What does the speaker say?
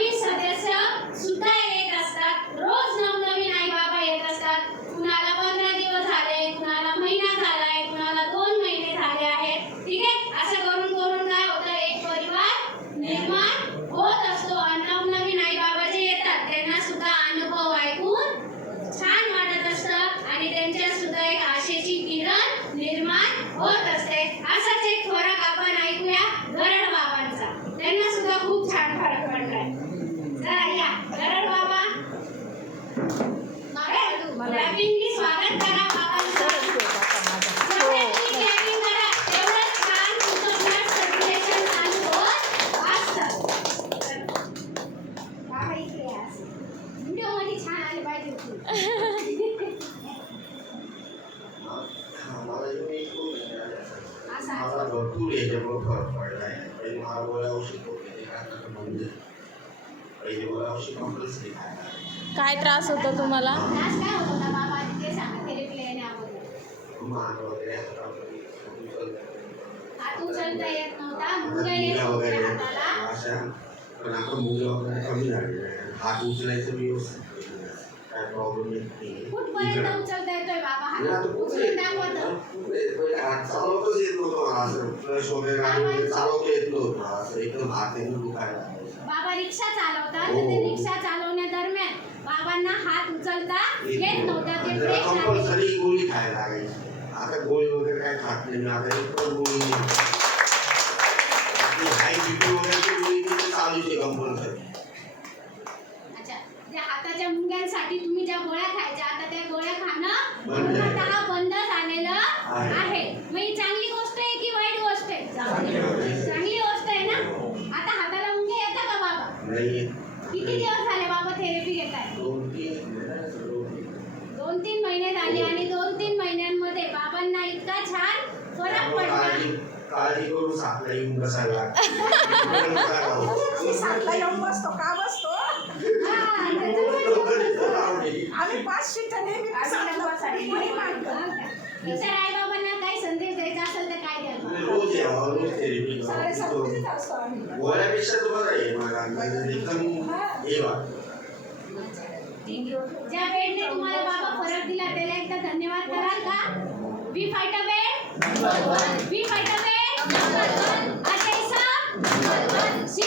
नवीन सदस्य सुद्धा येत असतात. रोज नवनवीन आई बाबा येत असतात. कुणाला 15 दिवस झाले, कुणाला महिना झालाय, कुणाला 2 महिने झाले आहेत. ठीक आहे, असं करून करून काय होतं, एक परिवार निर्माण होत असतो. आणि नवनवीन आई बाबा जे येतात त्यांना सुद्धा अनुभव ऐकून छान वाटत असतं आणि त्यांच्यात सुद्धा एक आशेची किरण निर्माण होत असते. असाच एक फरक आपण ऐकूया गरड बाबांचा. त्यांना सुद्धा खूप छान फरक पडलाय. चला या गरड बाबा, क्लॅपिंगनी स्वागत करा बाबांचं. सगळ्यांनी क्लॅपिंग करा. एवढं छान तुमचं ब्लड सर्क्युलेशन चालू होत असतं. बाबा इकडे या. व्हिडिओमध्ये छान आले पाहिजे तुम्ही. मला भरपूर याच्यामुळे फरक पडला आहे. पहिले मला गोळ्या औषध होते ते काय आता बंद आहे. पहिले गोळ्या औषध कंपल्सरी खायला. काय त्रास होतो तुम्हाला? त्रास काय होत होता बाबा? ते सांगा. थेरपीला येण्याअगोदर मान वगैरे हात हात उचलता येत नव्हता, मुंग्या येत होत्या हाताला. अशा पण आता मुलं वगैरे कमी झालेले आहे. हात उचलायचं व्यवस्थित काय प्रॉब्लेम येत नाही. कुठपर्यंत उचलता येतोय बाबा हात? उचलून दाखवतो. पहिले हात चालवताच येत नव्हतं मला. असं फ्लश वगैरे गाडी चालवता येत नव्हतं. असं एकदम हात एकदम दुखायला लागायचा. बाबा रिक्षा चालवतात, तर ते रिक्षा चालवण्यादरम्यान बाबांना हात उचलता येत नव्हता. ते ब्रेक कंपल्सरी गोळी खायला लागायची. आता गोळी वगैरे काय खात नाही मी. आता एक पण गोळी नाही. हाय बीपी वगैरे गोळी तिथे चालूच आहे कंपल्सरी. अच्छा, त्या हाताच्या मुंग्यांसाठी तुम्ही ज्या गोळ्या खायच्या आता त्या गोळ्या खाणं बंद आहे. पूर्णतः बंद झालेलं आहे. मग ही चांगली गोष्ट आहे की वाईट गोष्ट आहे? चांगली गोष्ट आहे ना. आता हाताला मुंग्या येतात का बाबा? नाही. किती दिवस झाले बाबा थेरपी घेताय? 2-3 महिने झाले आणि 2-3 महिन्यांमध्ये बाबांना इतका छान फरक पडला. काळजी करून सापला येऊन बसायला. सातला येऊन बसतो का बसतो? हा, त्याच्यामुळे आम्ही 5 सीटं नेहमी कोणी मागतं. इतर आई बाबांना काही संदेश द्यायचा असेल तर काय द्याल? रोज यावं, रोज थेरपी साडेसातपर्यंत असतो आम्ही. गोळ्यापेक्षा तुम्हाला हे मला एकदम हे वाटतं. ज्या बेडने तुम्हाला बाबा फरक दिला त्याला एकदा धन्यवाद कराल का? We fight a bed, we fight a bed, Ajay sir, she